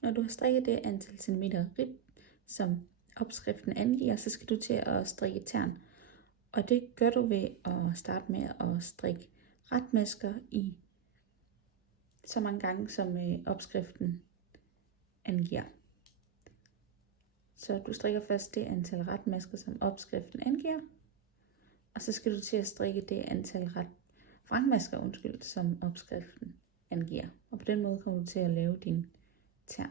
Når du har strikket det antal centimeter rib, som opskriften angiver, så skal du til at strikke tern. Og det gør du ved at starte med at strikke retmasker i så mange gange, som opskriften angiver. Så du strikker først det antal retmasker, som opskriften angiver, og så skal du til at strikke det antal vrangmasker, som opskriften angiver. Og på den måde kommer du til at lave din tern.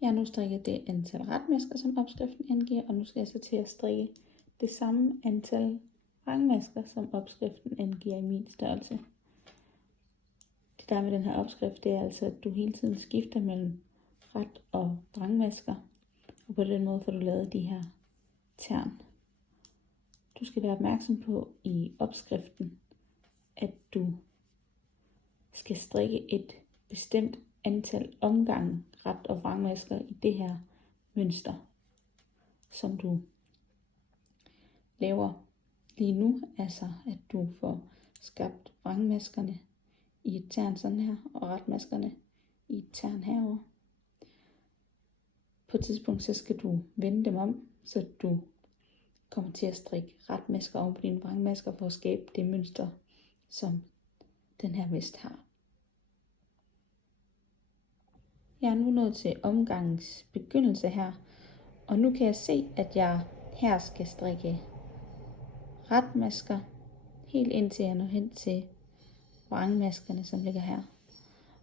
Jeg har nu strikket det antal retmasker, som opskriften angiver, og nu skal jeg så til at strikke det samme antal vrangmasker, som opskriften angiver i min størrelse. Det der med den her opskrift, det er altså, at du hele tiden skifter mellem ret og vrangmasker, og på den måde får du lavet de her tern. Du skal være opmærksom på i opskriften, at du skal strikke et bestemt antal omgange ret og vrangmasker i det her mønster, som du laver lige nu. Altså at du får skabt vrangmaskerne i et tern sådan her, og retmaskerne i et tern herover. På et tidspunkt så skal du vende dem om, så du kommer til at strikke retmasker oven på dine vrangmasker for at skabe det mønster, som den her vest har. Jeg er nu nået til omgangens begyndelse her, og nu kan jeg se, at jeg her skal strikke retmasker helt indtil jeg når hen til vrangmaskerne, som ligger her.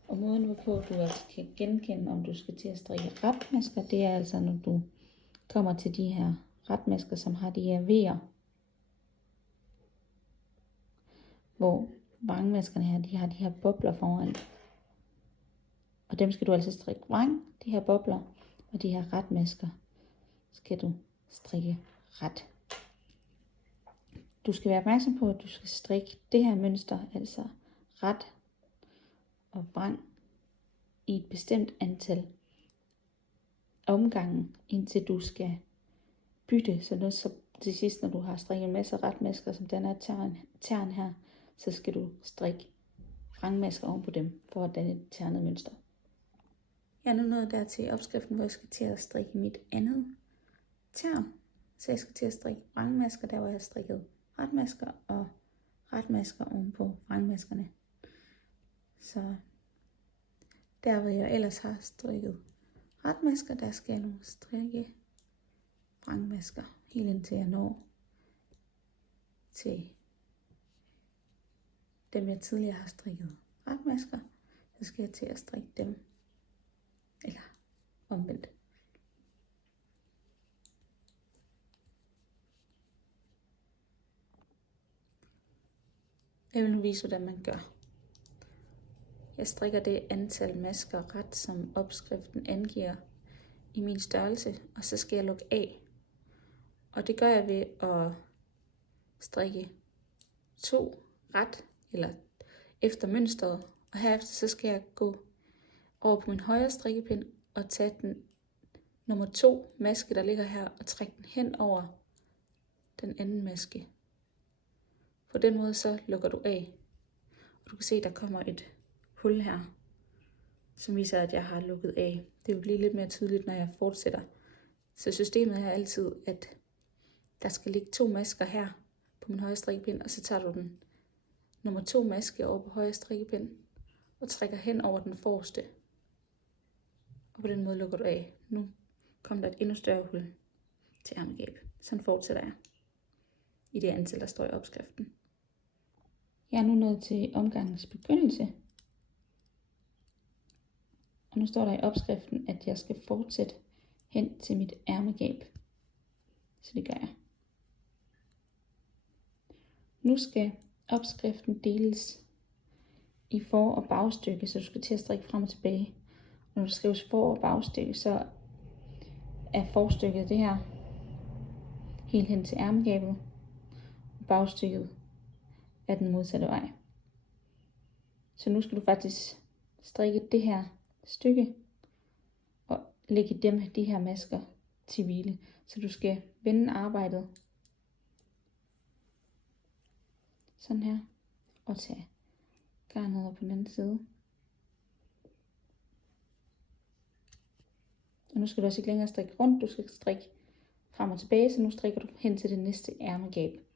Og måden hvorpå du altså kan genkende, om du skal til at strikke retmasker, det er altså, når du kommer til de her retmasker, som har de her V'er, hvor vrangmaskerne her, de har de her bobler foran. Og dem skal du altså strikke vrang, de her bobler, og de her retmasker skal du strikke ret. Du skal være opmærksom på, at du skal strikke det her mønster, altså ret og vrang, i et bestemt antal omgange, indtil du skal bytte. Så til sidst, når du har strikket en masse retmasker, som den er tern her, så skal du strikke vrangmasker oven på dem, for at danne et ternet mønster. Jeg er nu nået der til opskriften, hvor jeg skal til at strikke mit andet tern. Så jeg skal til at strikke vrangmasker, der hvor jeg har strikket retmasker og retmasker oven på vrangmaskerne. Så der hvor jeg ellers har strikket retmasker, der skal jeg nu strikke vrangmasker, helt indtil jeg når til dem jeg tidligere har strikket retmasker. Så skal jeg til at strikke dem, eller omvendt. Jeg vil nu vise, hvordan man gør. Jeg strikker det antal masker ret, som opskriften angiver i min størrelse, og så skal jeg lukke af. Og det gør jeg ved at strikke 2 ret, eller efter mønstret, og herefter så skal jeg gå over på min højre strikkepind og tage den nummer 2 maske, der ligger her, og trække den hen over den anden maske. På den måde så lukker du af, og du kan se, at der kommer et hul her, som viser, at jeg har lukket af. Det vil blive lidt mere tydeligt, når jeg fortsætter. Så systemet er altid, at der skal ligge 2 masker her på min højre strikkepind, og så tager du den nummer 2 maske over på højre strikkepind og trækker hen over den forreste. Og på den måde lukker du af. Nu kommer der et endnu større hul til ærmegab. Sådan fortsætter jeg i det antal, der står i opskriften. Jeg er nu nået til omgangens begyndelse. Og nu står der i opskriften, at jeg skal fortsætte hen til mit ærmegab. Så det gør jeg. Nu skal opskriften deles i for- og bagstykke, så du skal til at strikke frem og tilbage. Når der skrives for- og bagstykke, så er forstykket det her helt hen til ærmegabet, og bagstykket er den modsatte vej. Så nu skal du faktisk strikke det her stykke og lægge de her masker til hvile. Så du skal vende arbejdet sådan her og tage garnet over på den anden side. Og nu skal du også ikke længere strikke rundt, du skal strikke frem og tilbage, så nu strikker du hen til det næste ærmegab.